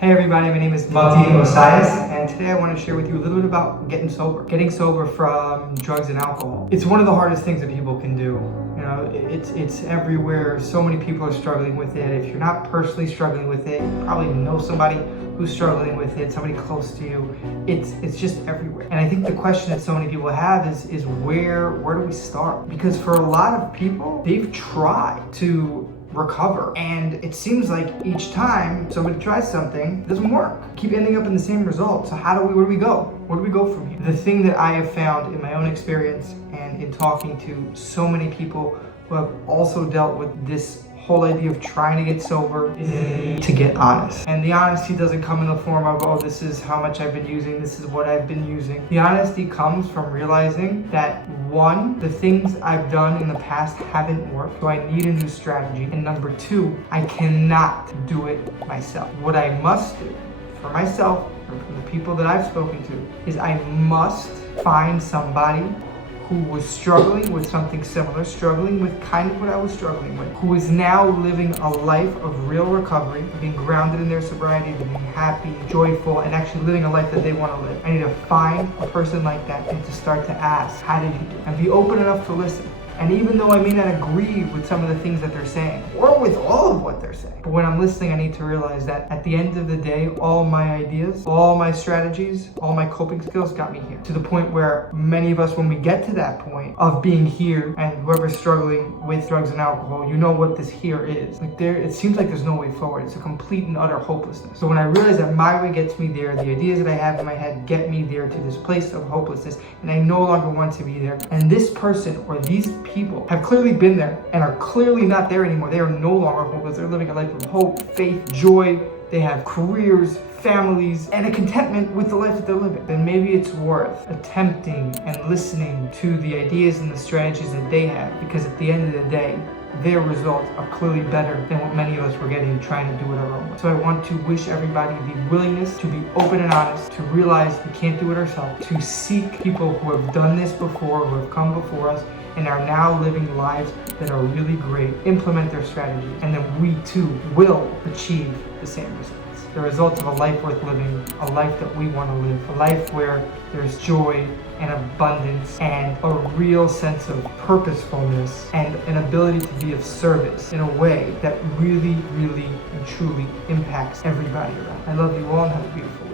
Hey everybody, my name is Mati Osias, and today I want to share with you a little bit about getting sober from drugs and alcohol. It's one of the hardest things that people can do. You know, it's everywhere. So many people are struggling with it. If you're not personally struggling with it, you probably know somebody who's struggling with it, somebody close to you. It's just everywhere. And I think the question that so many people have is where do we start? Because for a lot of people, they've tried to recover, and it seems like each time somebody tries something, it doesn't work. Keep ending up in the same result. So where do we go? Where do we go from here? The thing that I have found in my own experience and in talking to so many people who have also dealt with this whole idea of trying to get sober is to get honest. And the honesty doesn't come in the form of, oh, this is how much I've been using, this is what I've been using. The honesty comes from realizing that, one, the things I've done in the past haven't worked, so I need a new strategy. And number two, I cannot do it myself. What I must do for myself, or for the people that I've spoken to, is I must find somebody who was struggling with something similar, struggling with kind of what I was struggling with, who is now living a life of real recovery, of being grounded in their sobriety, of being happy, joyful, and actually living a life that they want to live. I need to find a person like that and to start to ask, how did you do it? And be open enough to listen. And even though I may not agree with some of the things that they're saying, or with all of what they're saying, but when I'm listening, I need to realize that at the end of the day, all my ideas, all my strategies, all my coping skills got me here. To the point where many of us, when we get to that point of being here, and whoever's struggling with drugs and alcohol, you know what this here is. Like it seems like there's no way forward. It's a complete and utter hopelessness. So when I realize that my way gets me there, the ideas that I have in my head get me there to this place of hopelessness, and I no longer want to be there, and this person or these people have clearly been there and are clearly not there anymore. They are no longer hopeless. They're living a life of hope, faith, joy. They have careers, families, and a contentment with the life that they're living. Then maybe it's worth attempting and listening to the ideas and the strategies that they have, because at the end of the day, their results are clearly better than what many of us were getting trying to do it our own way. So I want to wish everybody the willingness to be open and honest, to realize we can't do it ourselves, to seek people who have done this before, who have come before us, and are now living lives that are really great, implement their strategy, and then we too will achieve the same results. The results of a life worth living, a life that we want to live, a life where there's joy and abundance and a real sense of purposefulness and an ability to be of service in a way that really, really and truly impacts everybody around. I love you all and have a beautiful day.